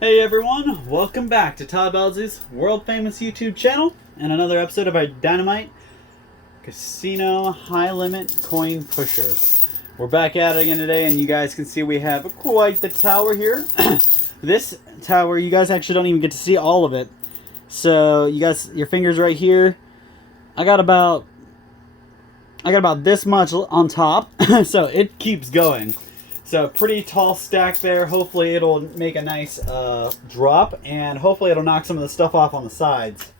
Hey everyone, welcome back to Todd Bosley's world famous YouTube channel and another episode of our Dynamite Casino High Limit Coin Pusher. We're back at it again today, and you guys can see we have quite the tower here. This tower, you guys actually don't even get to see all of it. So you guys, your fingers right here. I got about this much on top, so it keeps going. So pretty tall stack there. Hopefully it'll make a nice drop, and hopefully it'll knock some of the stuff off on the sides.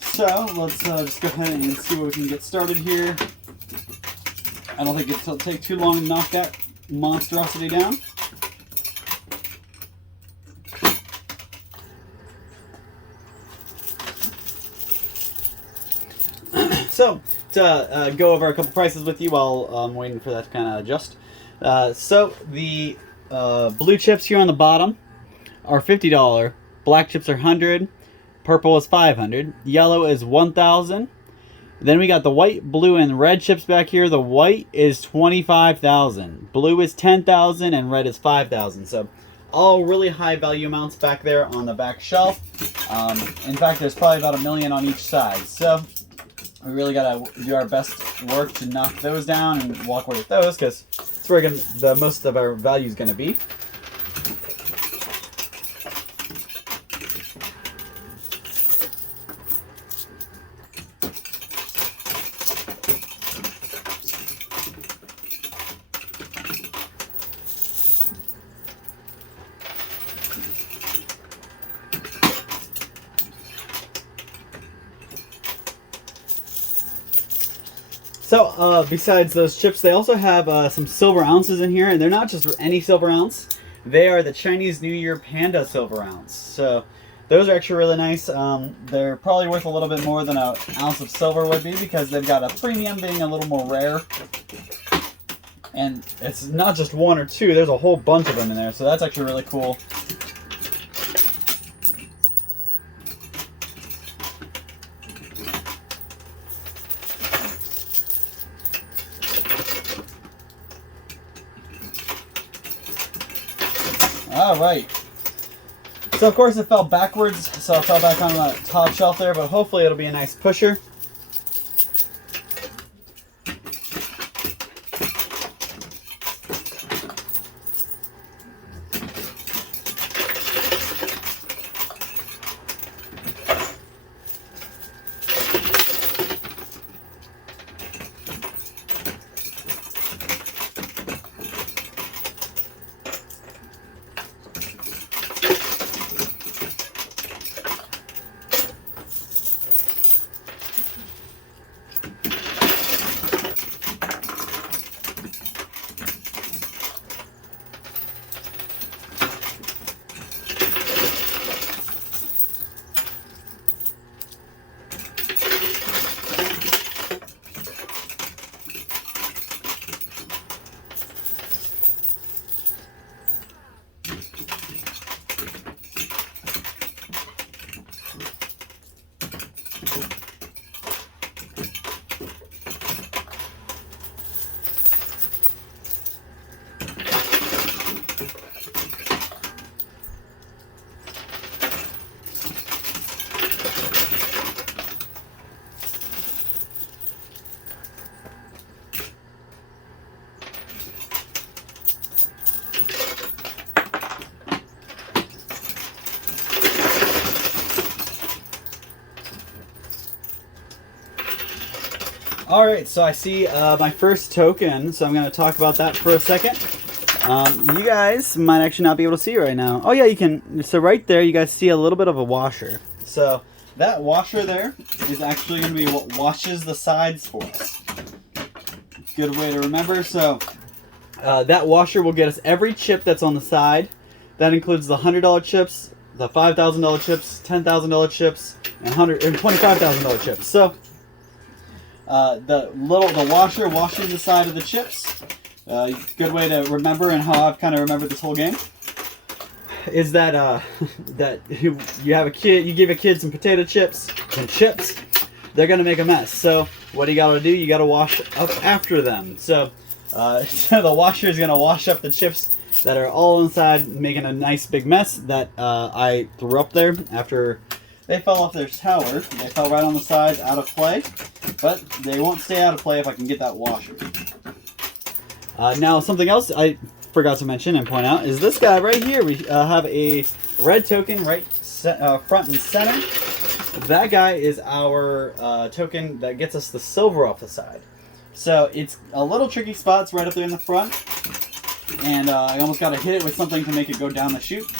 So let's just go ahead and see what we can get started here. I don't think it'll take too long to knock that monstrosity down. So to go over a couple prices with you while I'm waiting for that to kind of adjust. So the blue chips here on the bottom are $50. Black chips are $100. Purple is $500. Yellow is $1,000. Then we got the white, blue, and red chips back here. The white is $25,000. Blue is $10,000, and red is $5,000. So all really high value amounts back there on the back shelf. In fact, there's probably about $1 million on each side. So we really gotta do our best work to knock those down and walk away with those, because that's where the most of our value is going to be. So, besides those chips, they also have some silver ounces in here, and they're not just any silver ounce. They are the Chinese New Year Panda silver ounce. So, those are actually really nice. They're probably worth a little bit more than an ounce of silver would be, because they've got a premium being a little more rare. And it's not just one or two, there's a whole bunch of them in there, so that's actually really cool. Alright. So of course it fell backwards, so it fell back on the top shelf there, but hopefully it'll be a nice pusher. Alright, so I see my first token, so I'm going to talk about that for a second. You guys might actually not be able to see it right now. Oh yeah, you can. So right there, you guys see a little bit of a washer. So that washer there is actually going to be what washes the sides for us. Good way to remember. So that washer will get us every chip that's on the side. That includes the $100 chips, the $5,000 chips, $10,000 chips, and $25,000 chips. So the washer washes the side of the chips. Good way to remember, and how I've kind of remembered this whole game, is that that you have a kid, you give a kid some potato chips and chips, they're gonna make a mess. So what do you gotta do? You gotta wash up after them. So the washer is gonna wash up the chips that are all inside, making a nice big mess that I threw up there after they fell off their tower. They fell right on the sides, out of play, but they won't stay out of play if I can get that washer. Now, something else I forgot to mention and point out is this guy right here. We have a red token right front and center. That guy is our token that gets us the silver off the side. So it's a little tricky spots right up there in the front, and I almost got to hit it with something to make it go down the chute,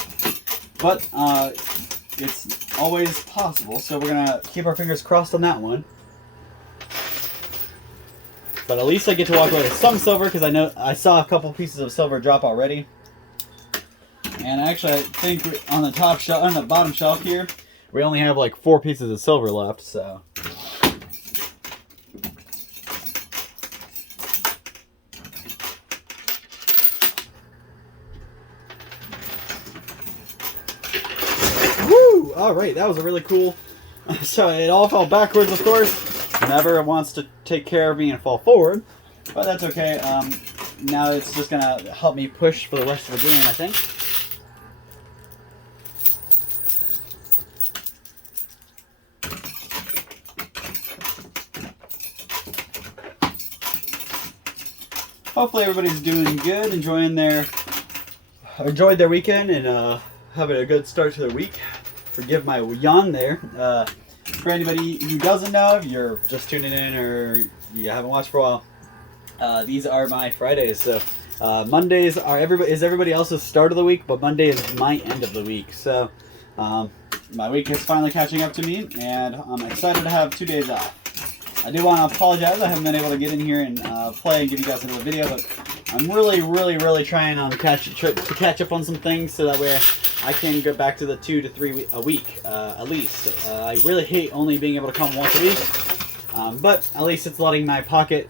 but it's always possible, so we're going to keep our fingers crossed on that one. But at least I get to walk away with some silver, because I know I saw a couple pieces of silver drop already. And actually, I think on the top shelf, on the bottom shelf here, we only have like 4 pieces of silver left. So, woo! All right, that was a really cool. So it all fell backwards, of course. Never wants to take care of me and fall forward, but that's okay. Now it's just gonna help me push for the rest of the game, I think. Hopefully everybody's doing good, enjoyed their weekend, and having a good start to their week. Forgive my yawn there. For anybody who doesn't know, if you're just tuning in or you haven't watched for a while, these are my Fridays. So Mondays are everybody else's start of the week, but Monday is my end of the week. So my week is finally catching up to me, and I'm excited to have 2 days off. I do want to apologize. I haven't been able to get in here and play and give you guys another video, but I'm really trying to catch up on some things so that way I can go back to the 2 to 3 a week at least. I really hate only being able to come once a week, but at least it's letting my pocket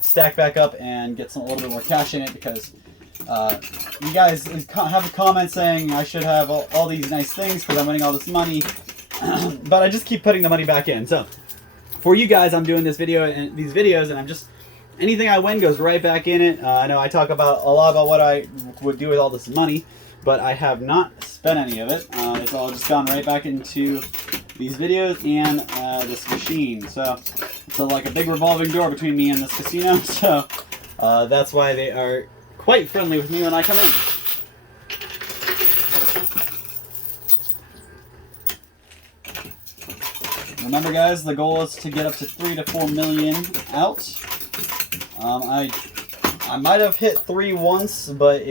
stack back up and get a little bit more cash in it, because you guys have a comment saying I should have all these nice things because I'm winning all this money, but I just keep putting the money back in. So for you guys, I'm doing these videos, and I'm just, anything I win goes right back in it. I know I talk a lot about what I would do with all this money, but I have not spent any of it. It's all just gone right back into these videos and this machine. So it's like a big revolving door between me and this casino. So that's why they are quite friendly with me when I come in. Remember, guys, the goal is to get up to 3 to 4 million out. I might have hit 3 once, but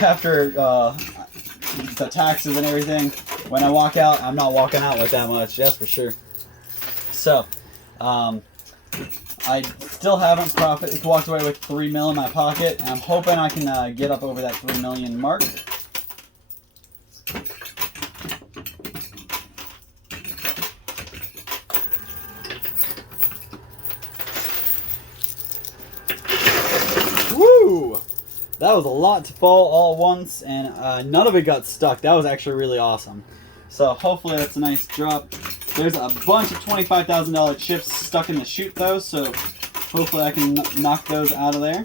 after the taxes and everything. When I walk out, I'm not walking out with that much, that's for sure. So, I still haven't walked away with 3 mil in my pocket, and I'm hoping I can get up over that 3 million mark. Woo! That was a lot to fall all at once, and none of it got stuck. That was actually really awesome. So hopefully that's a nice drop. There's a bunch of $25,000 chips stuck in the chute though, so hopefully I can knock those out of there.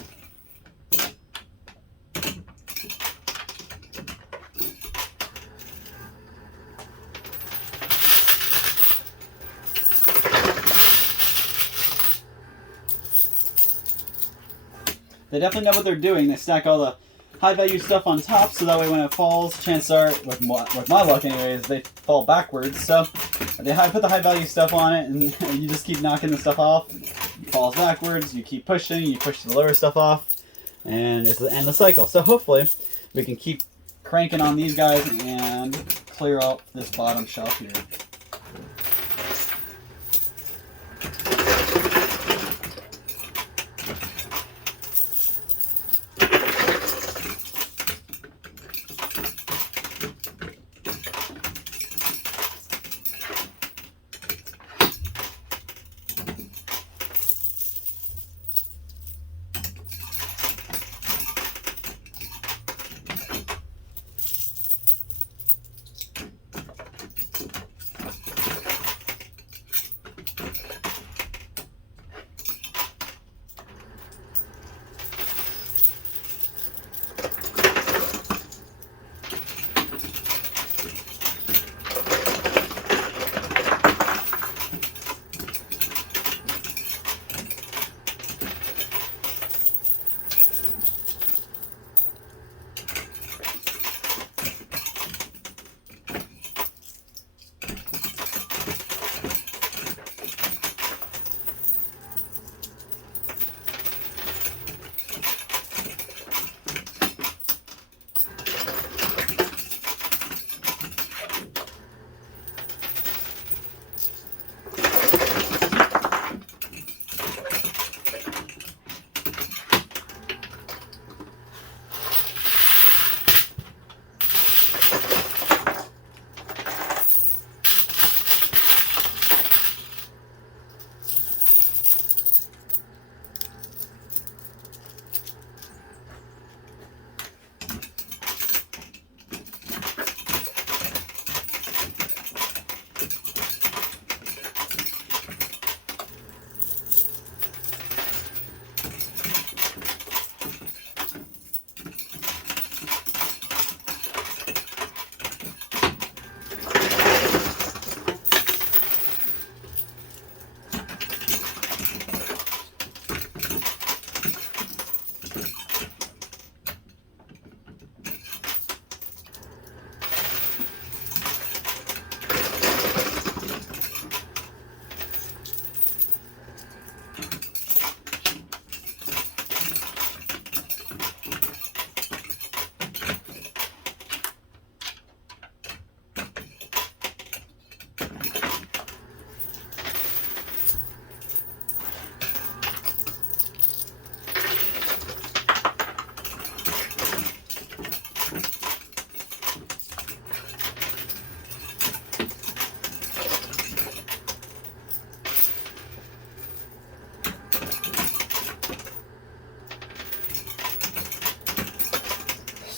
They definitely know what they're doing. They stack all the high value stuff on top, so that way when it falls, chances are, with my luck anyways, they fall backwards. So they put the high value stuff on it, and you just keep knocking the stuff off. It falls backwards, you keep pushing, you push the lower stuff off, and it's the end of the cycle. So hopefully we can keep cranking on these guys and clear out this bottom shelf here.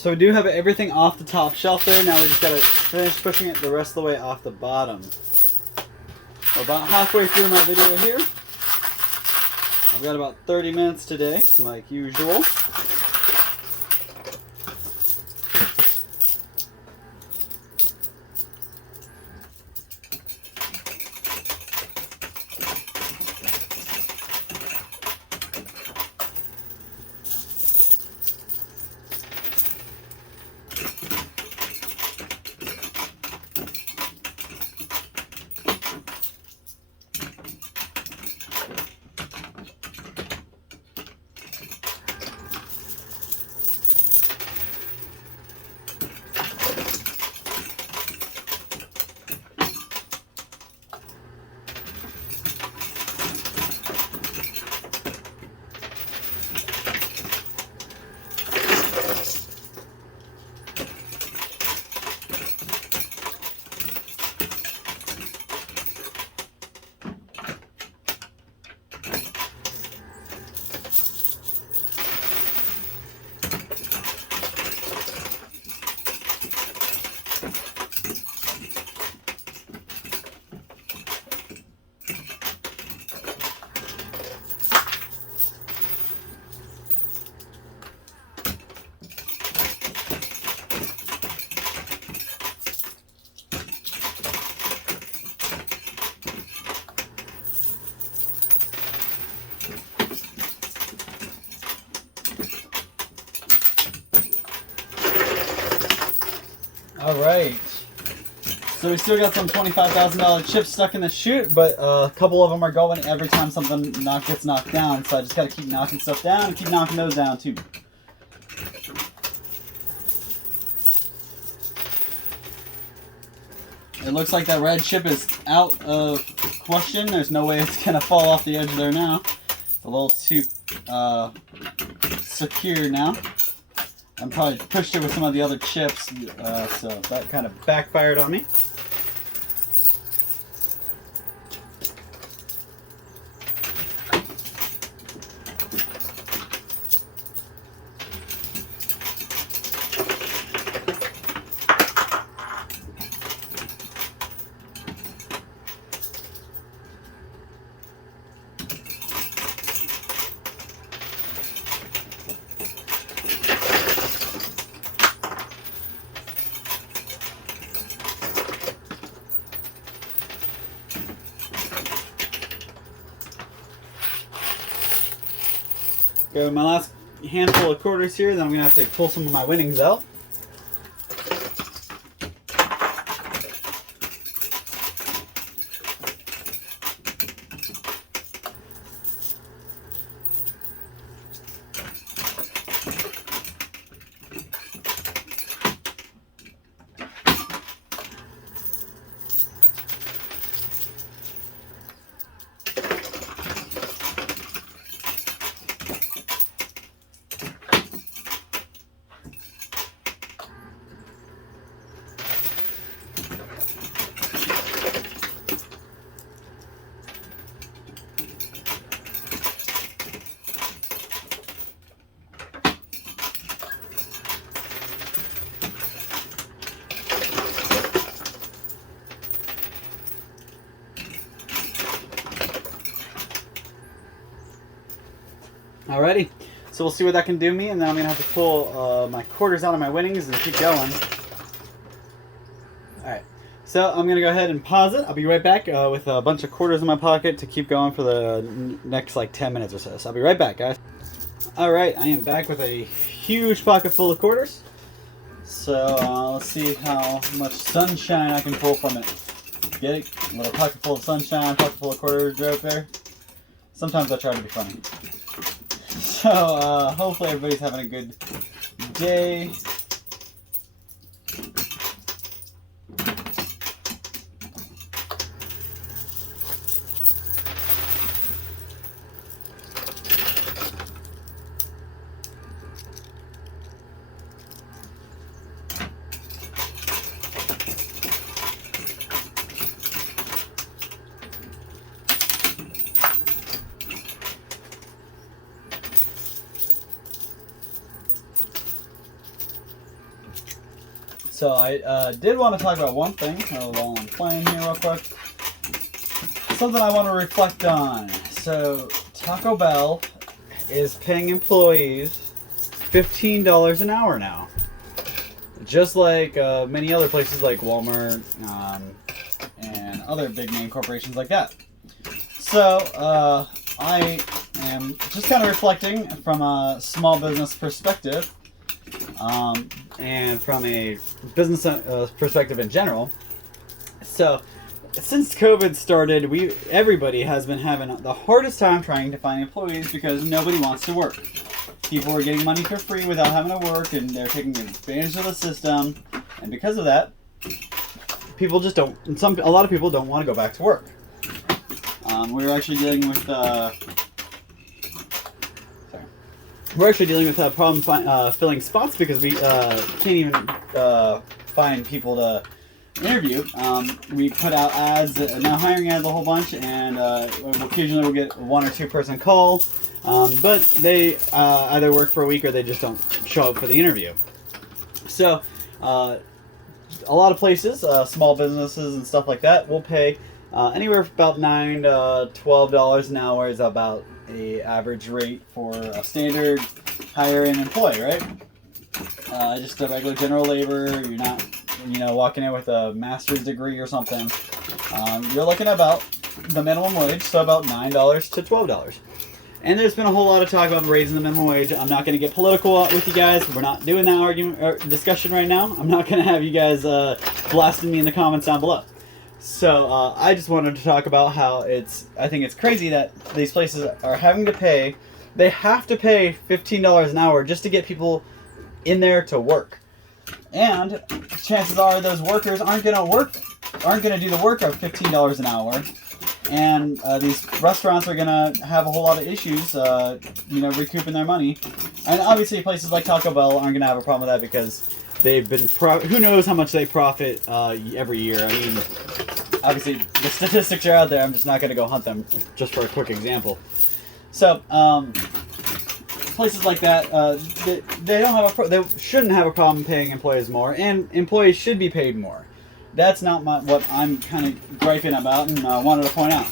So we do have everything off the top shelf there. Now we just gotta finish pushing it the rest of the way off the bottom. We're about halfway through my video here. I've got about 30 minutes today, like usual. Alright, so we still got some $25,000 chips stuck in the chute, but a couple of them are going every time something gets knocked down, so I just gotta keep knocking stuff down and keep knocking those down too. It looks like that red chip is out of question. There's no way it's gonna fall off the edge there now. It's a little too secure now. I probably pushed it with some of the other chips, so that kind of backfired on me. Got my last handful of quarters here, then I'm going to have to pull some of my winnings out. Alrighty, so we'll see what that can do me, and then I'm going to have to pull my quarters out of my winnings and keep going. Alright, so I'm going to go ahead and pause it. I'll be right back with a bunch of quarters in my pocket to keep going for the next like 10 minutes or so. So I'll be right back, guys. Alright, I am back with a huge pocket full of quarters. So let's see how much sunshine I can pull from it. Get it? A little pocket full of sunshine, pocket full of quarters right there. Sometimes I try to be funny. So, hopefully everybody's having a good day. So I did want to talk about one thing while I'm playing here real quick. Something I want to reflect on. So Taco Bell is paying employees $15 an hour now. Just like many other places like Walmart and other big name corporations like that. So I am just kind of reflecting from a small business perspective and from a business perspective in general. So since COVID started, everybody has been having the hardest time trying to find employees because nobody wants to work. People are getting money for free without having to work, and they're taking advantage of the system. And because of that, people just don't. A lot of people don't want to go back to work. We're actually dealing with. We're actually dealing with a problem filling spots because we can't even find people to interview. We put out ads, now hiring ads a whole bunch, and occasionally we'll get 1 or 2 person call, but they either work for a week or they just don't show up for the interview. So a lot of places, small businesses and stuff like that, will pay anywhere from about $9 to $12 an hour is about a average rate for a standard hire-in employee, right? Just a regular general labor. You're not, walking in with a master's degree or something. You're looking at about the minimum wage, so about $9 to $12. And there's been a whole lot of talk about raising the minimum wage. I'm not going to get political with you guys. We're not doing that argument or discussion right now. I'm not going to have you guys blasting me in the comments down below. So I just wanted to talk about how I think it's crazy that these places are having to pay. They have to pay $15 an hour just to get people in there to work. And chances are those workers aren't going to do the work of $15 an hour. And these restaurants are going to have a whole lot of issues, recouping their money. And obviously places like Taco Bell aren't going to have a problem with that because they've been, who knows how much they profit every year. I mean, obviously the statistics are out there. I'm just not going to go hunt them just for a quick example. So, places like that, they shouldn't have a problem paying employees more, and employees should be paid more. That's not what I'm kind of griping about and wanted to point out.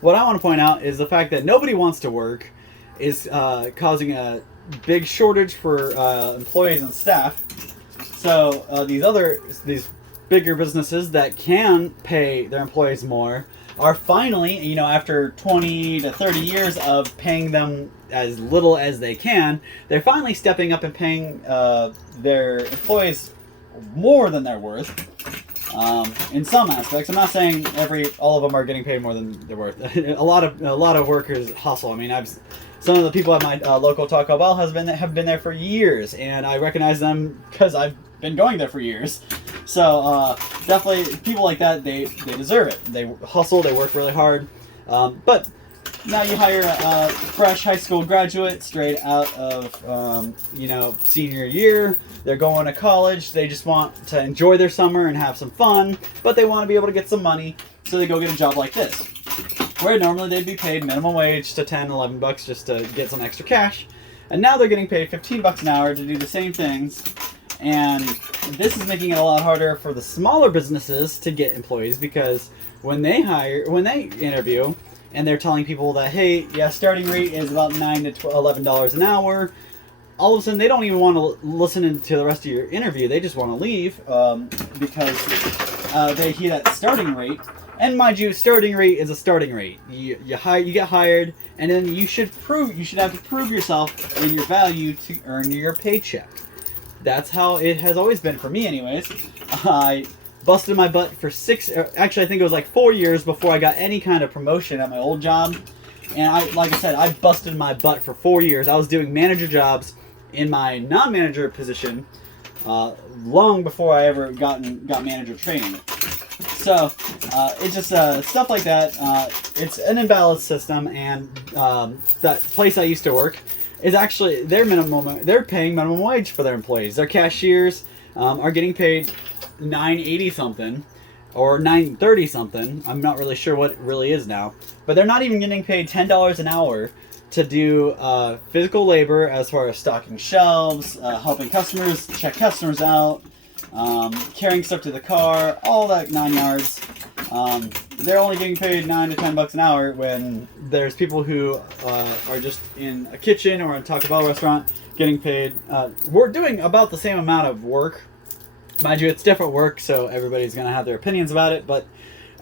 What I want to point out is the fact that nobody wants to work is causing a big shortage for employees and staff. So these bigger businesses that can pay their employees more are finally, after 20 to 30 years of paying them as little as they can, they're finally stepping up and paying their employees more than they're worth. In some aspects, I'm not saying all of them are getting paid more than they're worth. a lot of workers hustle. I mean, some of the people at my local Taco Bell have been there for years, and I recognize them because I've been going there for years. So definitely, people like that, they deserve it. They hustle, they work really hard. But now you hire a fresh high school graduate straight out of senior year. They're going to college. They just want to enjoy their summer and have some fun, but they want to be able to get some money, so they go get a job like this, where normally they'd be paid minimum wage to $10, $11 just to get some extra cash. And now they're getting paid $15 an hour to do the same things. And this is making it a lot harder for the smaller businesses to get employees, because when they interview and they're telling people that, hey, starting rate is about $9 to $11 an hour, all of a sudden they don't even want to listen to the rest of your interview. They just want to leave because they hear that starting rate. And mind you, starting rate is a starting rate. You get hired, and then you should have to prove yourself and your value to earn your paycheck. That's how it has always been for me, anyways. I busted my butt for I think it was like 4 years before I got any kind of promotion at my old job. And I busted my butt for 4 years. I was doing manager jobs in my non-manager position long before I ever got manager training. So it's just stuff like that. It's an imbalanced system, and that place I used to work is actually they're paying minimum wage for their employees. Their cashiers are getting paid $9.80 something or $9.30 something. I'm not really sure what it really is now, but they're not even getting paid $10 an hour to do physical labor as far as stocking shelves, helping customers, check customers out, carrying stuff to the car, all that 9 yards. They're only getting paid $9 to $10 an hour when there's people who are just in a kitchen or a Taco Bell restaurant getting paid. We're doing about the same amount of work. Mind you, it's different work, so everybody's going to have their opinions about it, but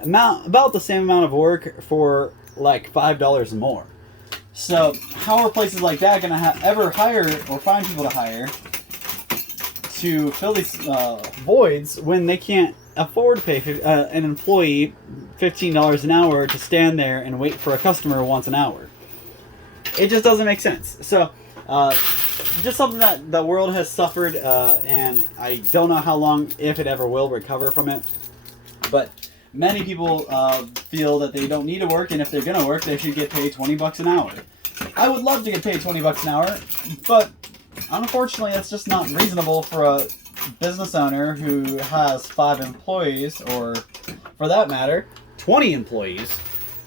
about the same amount of work for like $5 more. So how are places like that going to ever hire or find people to hire to fill these voids when they can't afford to pay an employee $15 an hour to stand there and wait for a customer once an hour? It just doesn't make sense. So just something that the world has suffered, and I don't know how long, if it ever will, recover from it. But many people feel that they don't need to work, and if they're going to work, they should get paid $20 an hour. I would love to get paid $20 an hour, but unfortunately, that's just not reasonable for a business owner who has 5 employees, or for that matter, 20 employees.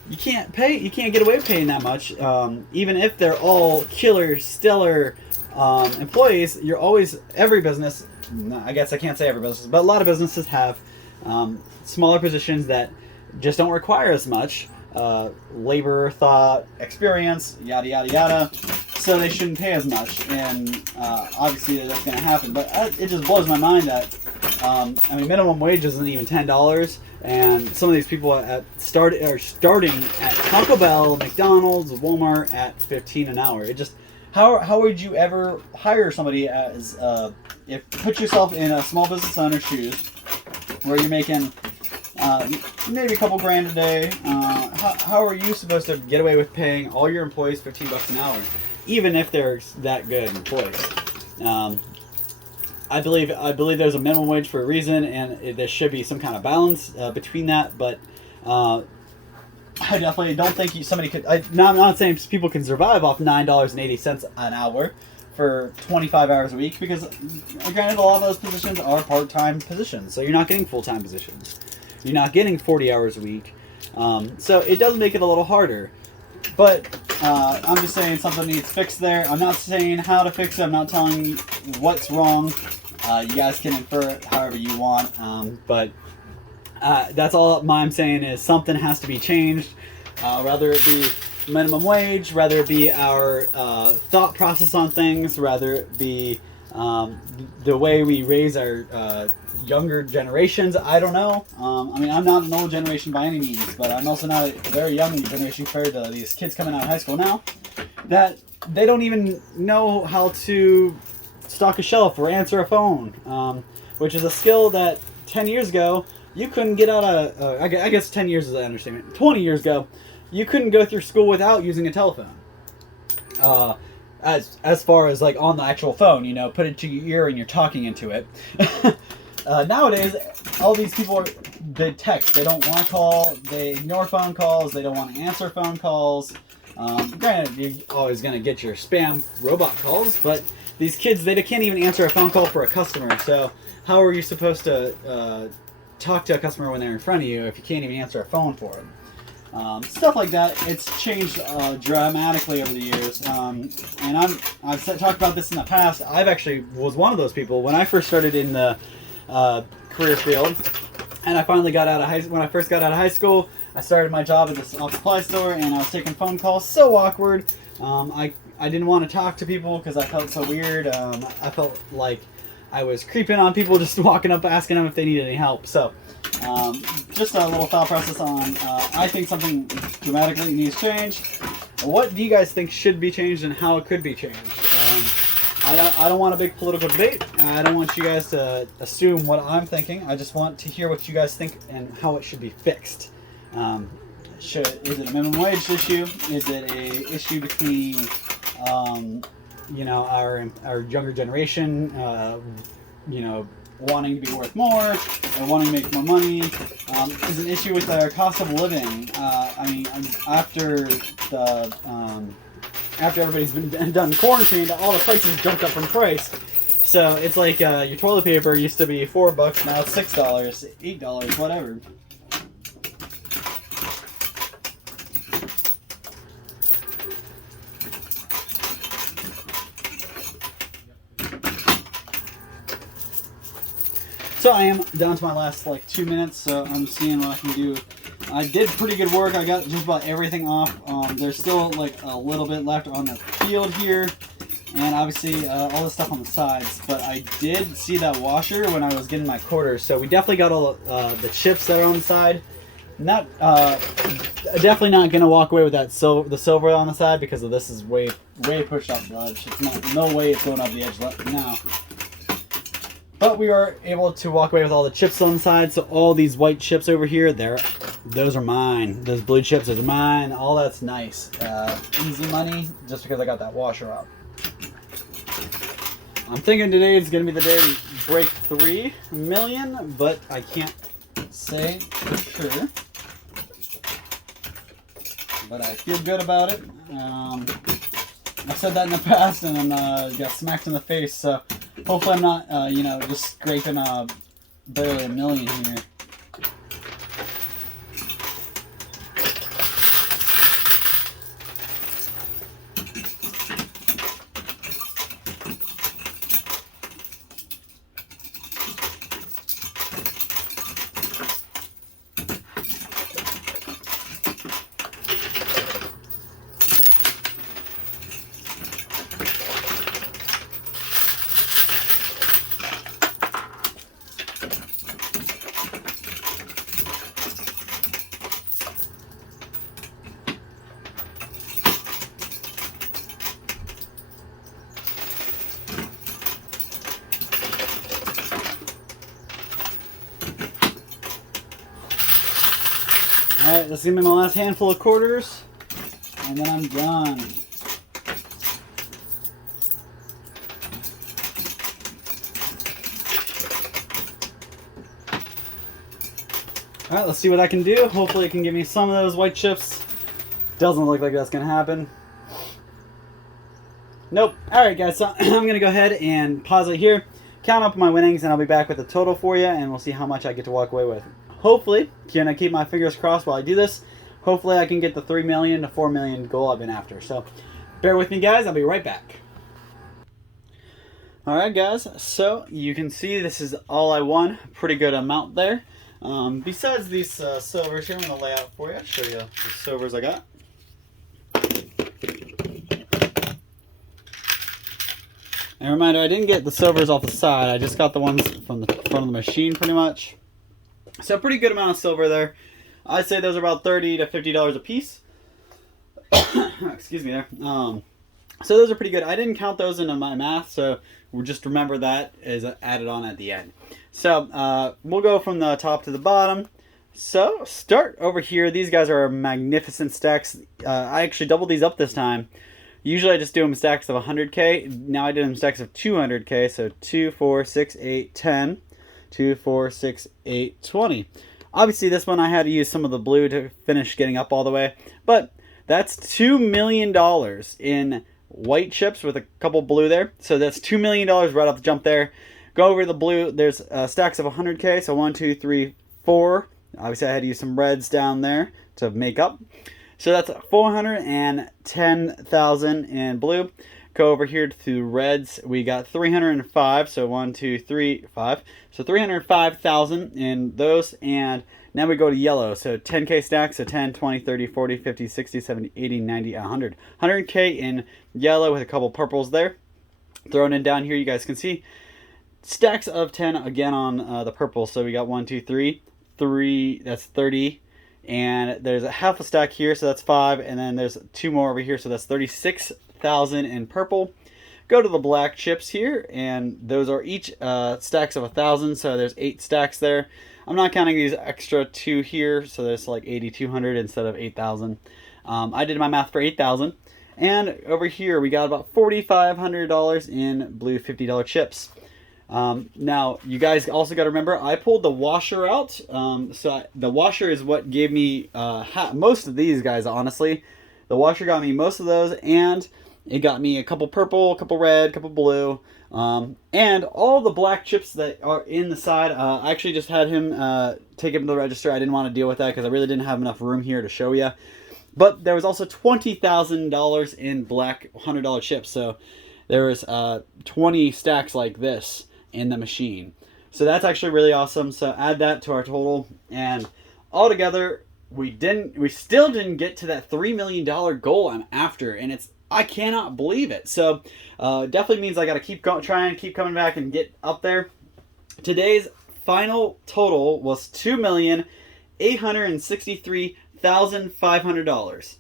You can't get away with paying that much, even if they're all killer, stellar employees. Every business, I guess I can't say every business, but a lot of businesses have smaller positions that just don't require as much labor, thought, experience, yada yada yada, so they shouldn't pay as much, and obviously that's going to happen. But it just blows my mind that minimum wage isn't even $10, and some of these people are starting at Taco Bell, McDonald's, Walmart at $15 an hour. It just, how would you ever hire somebody as put yourself in a small business owner's shoes where you're making maybe a couple grand a day? How are you supposed to get away with paying all your employees $15 an hour, even if they're that good employees? I believe there's a minimum wage for a reason, and there should be some kind of balance between that. But I definitely don't think somebody could. I'm not saying people can survive off $9.80 an hour for 25 hours a week, because granted, a lot of those positions are part-time positions, so you're not getting full-time positions. You're not getting 40 hours a week. So it does make it a little harder. But I'm just saying something needs fixed there. I'm not saying how to fix it. I'm not telling you what's wrong. You guys can infer it however you want. But that's all I'm saying is something has to be changed. Rather it be minimum wage, rather it be our thought process on things, rather it be the way we raise our younger generations. I don't know. I'm not an old generation by any means, but I'm also not a very young generation compared to these kids coming out of high school now, that they don't even know how to stock a shelf or answer a phone, which is a skill that 10 years ago you couldn't get out of. I guess 10 years is an understatement. 20 years ago, you couldn't go through school without using a telephone. As far as like on the actual phone, put it to your ear and you're talking into it. Nowadays, all these people they text. They don't want to call. They ignore phone calls. They don't want to answer phone calls. Granted, you're always going to get your spam robot calls, but these kids, they can't even answer a phone call for a customer. So how are you supposed to talk to a customer when they're in front of you if you can't even answer a phone for them? Stuff like that. It's changed dramatically over the years, and I've talked about this in the past. I've actually was one of those people when I first started in the career field, and I finally got out of when I first got out of high school. I started my job at this office supply store, and I was taking phone calls. So awkward. I didn't want to talk to people because I felt so weird. I felt like I was creeping on people, just walking up asking them if they needed any help. So just a little thought process on I think something dramatically needs changed. What do you guys think should be changed and how it could be changed? I don't want a big political debate. I don't want you guys to assume what I'm thinking. I just want to hear what you guys think and how it should be fixed. Is it a minimum wage issue? Is it a issue between our younger generation wanting to be worth more or wanting to make more money? Is an issue with our cost of living. After everybody's been done quarantined, all the prices jumped up in price. So it's like your toilet paper used to be $4, now it's $6, $8, whatever. So I am down to my last like 2 minutes, so I'm seeing what I can do. I did pretty good work. I got just about everything off. There's still like a little bit left on the field here, and obviously all the stuff on the sides. But I did see that washer when I was getting my quarters, so we definitely got all the chips that are on the side. Not definitely not gonna walk away with that the silver on the side, because of this is way pushed off the edge. It's not, no way it's going off the edge now. But we are able to walk away with all the chips on the side. So all these white chips over here, those are mine. Those blue chips, those are mine. All that's nice. Easy money, just because I got that washer out. I'm thinking today is going to be the day we break 3 million, but I can't say for sure. But I feel good about it. I've said that in the past and then got smacked in the face, so hopefully I'm not, you know, just scraping barely 1 million here. Alright, this is going to be my last handful of quarters, and then I'm done. Alright, let's see what I can do. Hopefully it can give me some of those white chips. Doesn't look like that's going to happen. Nope. Alright guys, so I'm going to go ahead and pause it here, count up my winnings, and I'll be back with the total for you, and we'll see how much I get to walk away with. Hopefully, gonna keep my fingers crossed while I do this. Hopefully I can get the 3 million to 4 million goal I've been after. So bear with me guys, I'll be right back. Alright guys, so you can see this is all I won. Pretty good amount there. Besides these silvers here, I'm gonna lay out for you. Show you the silvers I got. And a reminder, I didn't get the silvers off the side. I just got the ones from the front of the machine pretty much. So pretty good amount of silver there. I'd say those are about $30 to $50 a piece. Excuse me there. So those are pretty good. I didn't count those into my math, so we'll just remember that is added on at the end. So we'll go from the top to the bottom. So start over here. These guys are magnificent stacks. I actually doubled these up this time. Usually I just do them stacks of 100K. Now I did them stacks of 200K. So 2, 4, 6, 8, 10. 2, 4, 6, 8, 20. Obviously this one I had to use some of the blue to finish getting up all the way, but that's $2 million in white chips with a couple blue there. So that's $2 million right off the jump there. Go over to the blue, there's stacks of 100K, so 1, 2, 3, 4. Obviously I had to use some reds down there to make up. So that's 410,000 in blue. Go over here to reds. We got 305. So 1, 2, 3, 5. So 305,000 in those. And now we go to yellow. So 10K stacks. So 10, 20, 30, 40, 50, 60, 70, 80, 90, 100. 100K in yellow with a couple purples there. Thrown in down here, you guys can see stacks of 10 again on the purple. So we got 1, 2, 3. 3, that's 30. And there's a half a stack here, so that's 5. And then there's 2 more over here, so that's 36,000 in purple. Go to the black chips here, and those are each stacks of 1,000, so there's 8 stacks there. I'm not counting these extra 2 here, so there's like 8,200 instead of 8,000. I did my math for 8,000. And over here, we got about $4,500 in blue $50 chips. Now, you guys also got to remember, I pulled the washer out. The washer is what gave me most of these guys, honestly. The washer got me most of those, and it got me a couple purple, a couple red, a couple blue, and all the black chips that are in the side. I actually just had him take them to the register. I didn't want to deal with that because I really didn't have enough room here to show you. But there was also $20,000 in black $100 chips. So there was 20 stacks like this in the machine. So that's actually really awesome. So add that to our total, and altogether we still didn't get to that $3 million goal I'm after, and I cannot believe it. So definitely means I got to keep trying, keep coming back and get up there. Today's final total was $2,863,500.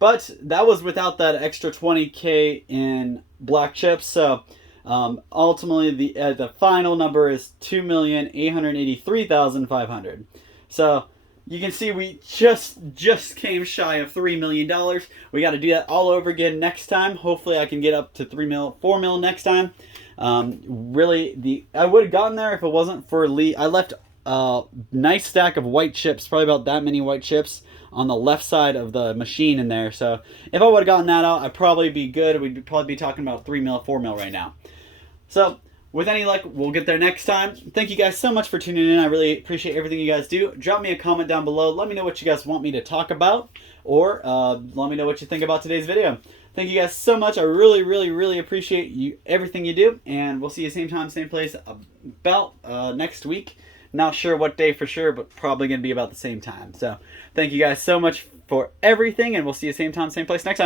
But that was without that extra $20K in black chips. So ultimately, the final number is $2,883,500. So you can see we just came shy of $3 million. We got to do that all over again next time. Hopefully, I can get up to $4 mil next time. Really, I would have gotten there if it wasn't for Lee. I left a nice stack of white chips, probably about that many white chips on the left side of the machine in there. So if I would have gotten that out, I'd probably be good. We'd probably be talking about 3 mil, 4 mil right now. So with any luck, we'll get there next time. Thank you guys so much for tuning in. I really appreciate everything you guys do. Drop me a comment down below. Let me know what you guys want me to talk about, or let me know what you think about today's video. Thank you guys so much. I really, really, really appreciate everything you do, and we'll see you same time, same place about next week. Not sure what day for sure, but probably going to be about the same time. So thank you guys so much for everything, and we'll see you same time, same place next time.